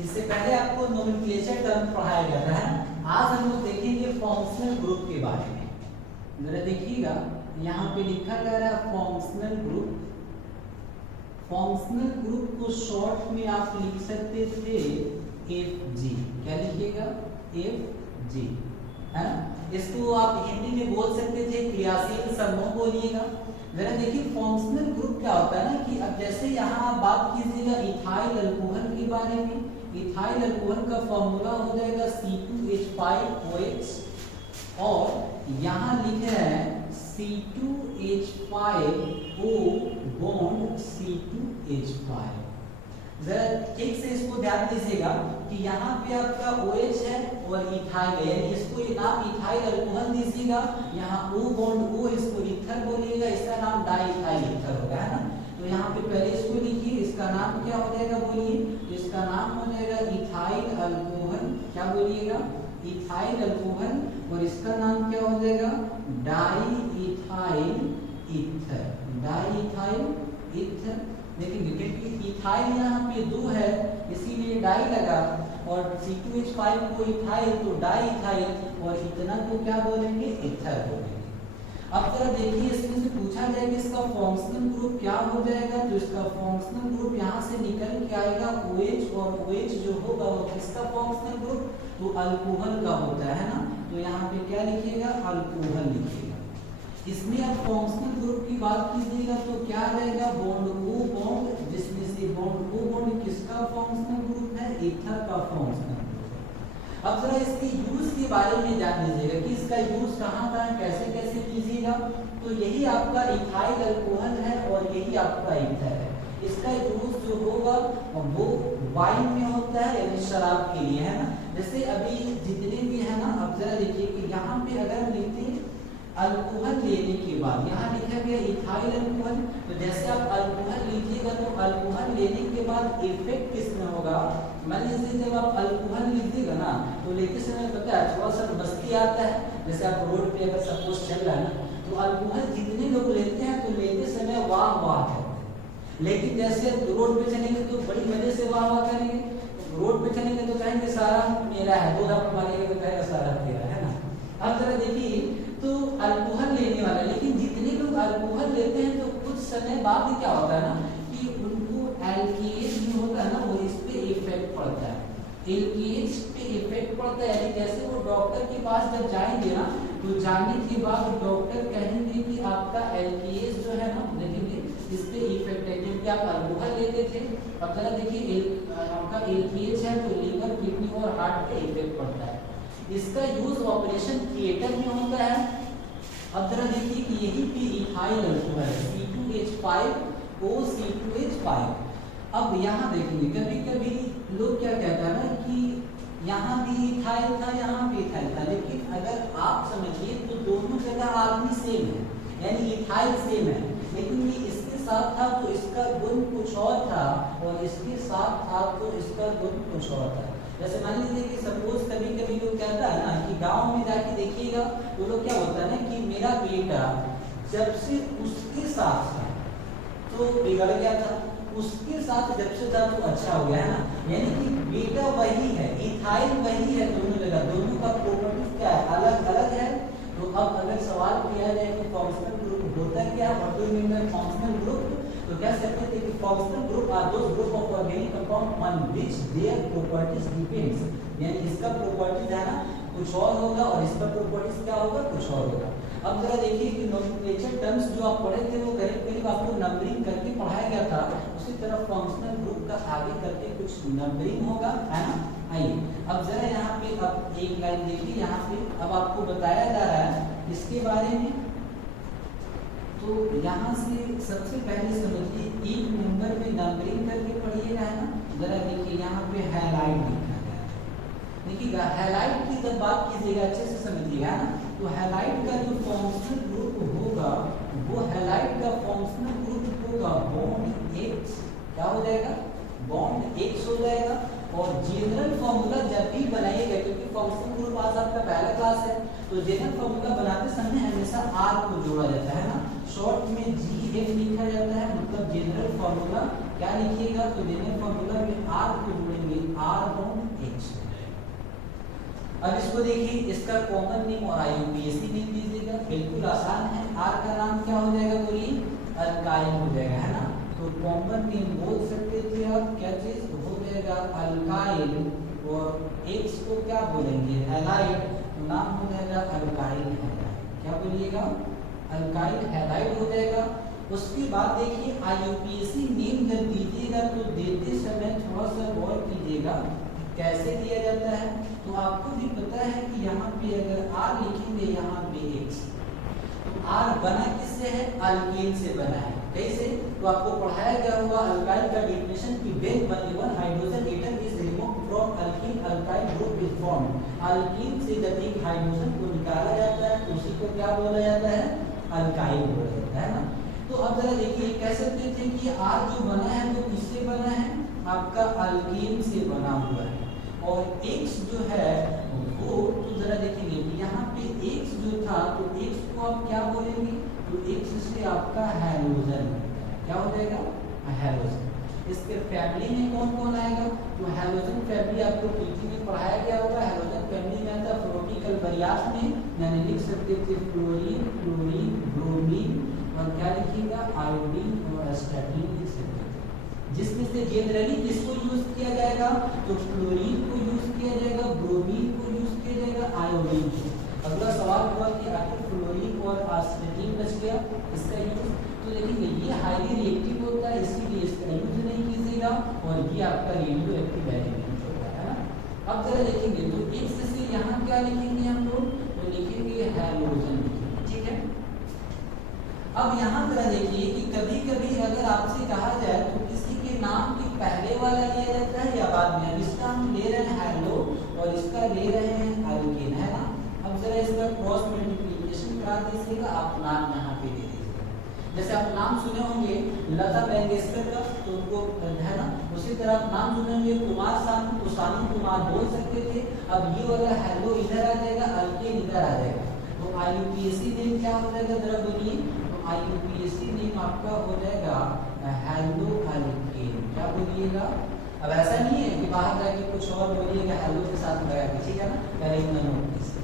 इससे पहले आपको नोमेनक्लेचर टर्म पढ़ाया गया था, है। आज हम लोग देखेंगे फंक्शनल ग्रुप के बारे में। जरा देखिएगा, यहाँ पे लिखा जा रहा है फंक्शनल ग्रुप। फंक्शनल ग्रुप को शॉर्ट में आप लिख सकते थे FG। क्या लिखिएगा? FG, है ना। इसको आप हिंदी में बोल सकते थे क्रियाशील समूह बोलिएगा। जरा देखिए फंक्शनल ग्रुप क्या होता है ना कि अब जैसे यहाँ आप बात कीजिएगा इथाइल अल्कोहल के बारे में। इथाइल अल्कोहल का फॉर्मूला हो जाएगा C2H5OH और यहाँ लिख रहे हैं C2H5O बॉन्ड C2H5। जरा ठीक से इसको ध्यान दीजिएगा कि यहाँ पे आपका OH है और इथाइल है, यानी इसको ये नाम इथाइल अल्कोहल दीजिएगा। यहाँ O बॉन्ड O, इसको ईथर बोलिएगा, इसका नाम डाइइथाइल ईथर होगा, है ना। तो यहाँ पे पहले इसको लिखिए, इसका नाम क्या हो जाएगा बोलिए? इसका नाम हो जाएगा इथाइल अल्कोहल। क्या बोलिएगा? Ethyl alcohol. और इसका नाम क्या हो जाएगा? Diethyl ether. डाइइथाइल ईथर देखेंगे क्योंकि इथाइल यहाँ पे 2 है इसीलिए डाई लगा, और C2H5 को इथाइल तो डाइइथाइल, और इतना को क्या बोलेंगे? ईथर बोलेंगे। अब जरा देखिए इसमें से पूछा जाए कि इसका फंक्शनल ग्रुप क्या हो जाएगा, तो इसका फंक्शनल ग्रुप यहाँ से निकल के आएगा OH, और OH जो होगा वो किसका फंक्शनल ग्रुप? तो अल्कोहल का होता है ना। तो यहाँ पे क्या लिखिएगा? अल्कोहल लिखिएगा। इसमें अब फंक्शनल ग्रुप की बात कीजिएगा तो क्या रहेगा? बॉन्ड O बॉन्ड, जिसमें से बॉन्ड O बॉन्ड किसका फंक्शनल ग्रुप है? ईथर का फंक्शनल ग्रुप है। अब जरा इसके यूज के बारे में जान लीजिएगा कि इसका यूज कहाँ कैसे कैसे कीजिएगा। तो यही आपका इथाइल अल्कोहल है और यही आपका ईथर है। इसका यूज जो होगा वो वाइन में होता है, यानी शराब के लिए, है ना। जैसे अभी जितने भी है ना, अब जरा देखिए कि यहाँ पे अगर हम लिखते हैं अल्कोहल लेने के बाद, यहाँ लिखा गया इथाइल अल्कोहल, तो जैसे आप अल्कोहल लीजिएगा तो अल्कोहल लेने के बाद इफेक्ट किसमें होगा? मान लीजिए जब आप अल्कोहल लीजिएगा ना तो लेते समय पता है थोड़ा सा मस्ती आता है। जैसे आप रोड पे अगर सपोज चल रहा है ना तो अल्कोहल जितने लोग लेते हैं तो लेते समय वाह वाह करते हैं, लेकिन जैसे रोड पे चलेंगे तो बड़ी मजे से वाह वाह करेंगे। रोड पे चलेंगे तो कहेंगे सारा मेरा है, दो धक्का मारेंगे तो कहेगा सारा तेरा, है ना। अब जरा देखिए तो अल्कोहल लेने वाला, लेकिन जितने लोग अल्कोहल लेते हैं तो कुछ समय बाद क्या होता है ना कि उनको एल्केज जो होता है ना वो इस पे इफेक्ट पड़ता है। एल्केज पे इफेक्ट पड़ता है, यानी जैसे वो डॉक्टर के पास जब जाएंगे ना तो जाने के बाद डॉक्टर कहेंगे कि आपका एल्केज जो है ना, देखेंगे इस पे इफेक्ट है क्योंकि आप अल्कोहल लेते थे। अब जरा देखिए आपका एल्केज है तो लीवर, किडनी और हार्ट पे इफेक्ट पड़ता है। इसका यूज ऑपरेशन थिएटर में होता है। अब जरा देखिए कि यही पे इथाइल अल्कोहल है C2H5O C2H5। अब यहाँ देखेंगे कभी कभी लोग क्या कहता है ना कि यहाँ भी इथाइल था यहाँ भी इथाइल था, लेकिन अगर आप समझिए तो दोनों जगह आदमी सेम है, यानी इथाइल सेम है, लेकिन ये इसके साथ था तो इसका गुण कुछ और था और इसके साथ था तो इसका गुण कुछ और था। जैसे मान लीजिए कि सपोज कभी कभी लोग कहता है ना कि गांव में जाके देखिएगा तो लोग क्या होता है ना कि मेरा बेटा जब से उसके साथ था तो बिगड़ गया था, उसके साथ जब से था तो अच्छा हो गया, है ना। यानी कि बेटा वही है, इथाइल वही है, दोनों जगह दोनों का प्रॉपर्टी क्या है? अलग अलग है। तो अब अगर सवाल किया जाए कि फंक्शनल ग्रुप होता है क्या, what do you mean by functional group, तो कह सकते थे कि functional group are those group of organic compound on which their properties depends, यानी इसका प्रॉपर्टीज है ना कुछ और होगा और इसका प्रॉपर्टीज क्या होगा? कुछ और होगा। अब जरा देखिए कि नोमेनक्लेचर टर्म्स जो आप पढ़े थे वो करीब करीब आपको नंबरिंग करके पढ़ाया गया था, उसी तरह फंक्शनल ग्रुप का आगे करके कुछ नंबरिंग होगा, है ना। आइए अब जरा यहाँ पे अब एक लाइन देखिए, यहाँ पे अब आपको बताया जा रहा है इसके बारे में। तो यहाँ से सबसे पहले समझिए एक नंबर में नंबरिंग करके पढ़िएगा, है ना। जरा देखिए यहाँ पे हैलाइट लिखा गया है, देखिएगा हैलाइट की जब बात कीजिएगा अच्छे से समझिएगा ना। तो हैलाइट का जो फंक्शनल ग्रुप होगा वो हैलाइट का फंक्शनल ग्रुप होगा बॉन्ड X, क्या हो जाएगा? बॉन्ड X हो जाएगा। और जनरल फॉर्मूला जब भी बनाइएगा, क्योंकि फंक्शनल ग्रुप आज आपका पहला क्लास है, तो जनरल फॉर्मूला बनाते समय हमेशा R को जोड़ा जाता है ना, शॉर्ट में GF लिखा जाता है, मतलब जनरल फॉर्मूला क्या लिखिएगा? तो जनरल फॉर्मूला में R को जोड़ेंगे, R अब इसको देखिए, इसका कॉमन नेम और आईयूपीएसी नेम दीजिएगा, बिल्कुल आसान है। आर का नाम क्या हो जाएगा, बोलिए अल्काइल हो जाएगा, है ना। तो कॉमन नेम बोल सकते थे आप, क्या चीज हो जाएगा अल्काइल, और एक्स को क्या बोलेंगे हैलाइड, तो नाम हो जाएगा अल्काइल हैलाइड। क्या बोलिएगा, अल्काइल हैलाइड हो जाएगा। उसके बाद देखिए आईयूपीएसी नेम जब दीजिएगा तो देते समय थोड़ा सा गौर कीजिएगा कैसे दिया जाता है। तो आपको भी पता है कि यहाँ पे अगर आर लिखेंगे यहाँ पे एक्स, तो आर बना किससे है, अल्केन से बना है। कैसे, तो आपको पढ़ाया गया होगा अल्काइल का डेफिनेशन कि when only one hydrogen atom is removed from alkyne alkyl group is formed. Alkyne से जब एक हाइड्रोजन को निकाला जाता है तो उसी को क्या बोला जाता है, अल्काइल बोला जाता है ना। तो अब जरा देखिए, कह सकते थे कि आर जो बना है वो किससे बना है, आपका अल्कीन से बना हुआ है। और एक्स जो है वो, तो जरा देखेंगे यहाँ पे एक्स जो था, तो एक्स को आप क्या बोलेंगे, तो एक्स से आपका हैलोजन, क्या हो जाएगा हैलोजन। इसके फैमिली में कौन कौन आएगा, तो हैलोजन फैमिली आपको पीटी में पढ़ाया गया होगा। हैलोजन फैमिली में आता है फ्लोटिकल बरियास में, यानी लिख सकते थे फ्लोरीन, क्लोरीन, ब्रोमीन, और क्या लिखिएगा आयोडीन और एस्टाटीन लिख सकते थे। जिसमें से जनरली किसको यूज किया जाएगा, तो फ्लोरीन को यूज किया जाएगा, ब्रोमीन को यूज किया जाएगा, आयोडीन को। अगला सवाल हुआ कि आखिर फ्लोरीन और एस्टाटीन बच गया, इसका यूज, तो देखेंगे ये हाईली रिएक्टिव होता है, इसीलिए इसका यूज नहीं कीजिएगा, और ये आपका रेडियो एक्टिव एलिमेंट होता है ना। अब जरा देखेंगे तो एक्स से यहाँ क्या लिखेंगे हम लोग, तो लिखेंगे हैलोजन, ठीक है। अब यहाँ जरा देखिए कि कभी कभी अगर आपसे कहा जाए तो किसी के नाम के पहले वाला लिया जाता है या बाद में। अब इसका हम ले रहे हैं हैलो और इसका ले रहे हैं अल्केन, है ना। अब जरा इसका क्रॉस मल्टीप्लिकेशन करा दीजिएगा, आप नाम यहाँ पे दे दीजिएगा। जैसे आप नाम सुने होंगे लता मंगेशकर का, तो उनको है ना, उसी तरह आप नाम सुने होंगे कुमार सानू, तो सानू कुमार बोल सकते थे। अब ये वाला हैलो इधर आ जाएगा, अल्केन इधर आ जाएगा, तो आईयूपीएसी नेम क्या हो जाएगा, जरा बोलिए। आईयूपीएसी नेम आपका हो जाएगा हैलो अल्केन, क्या बोलिएगा। अब ऐसा नहीं है कि बाहर जाके कुछ और बोलिएगा हैलो के साथ लगा के, ठीक है ना, पहले इतना नोट कीजिए।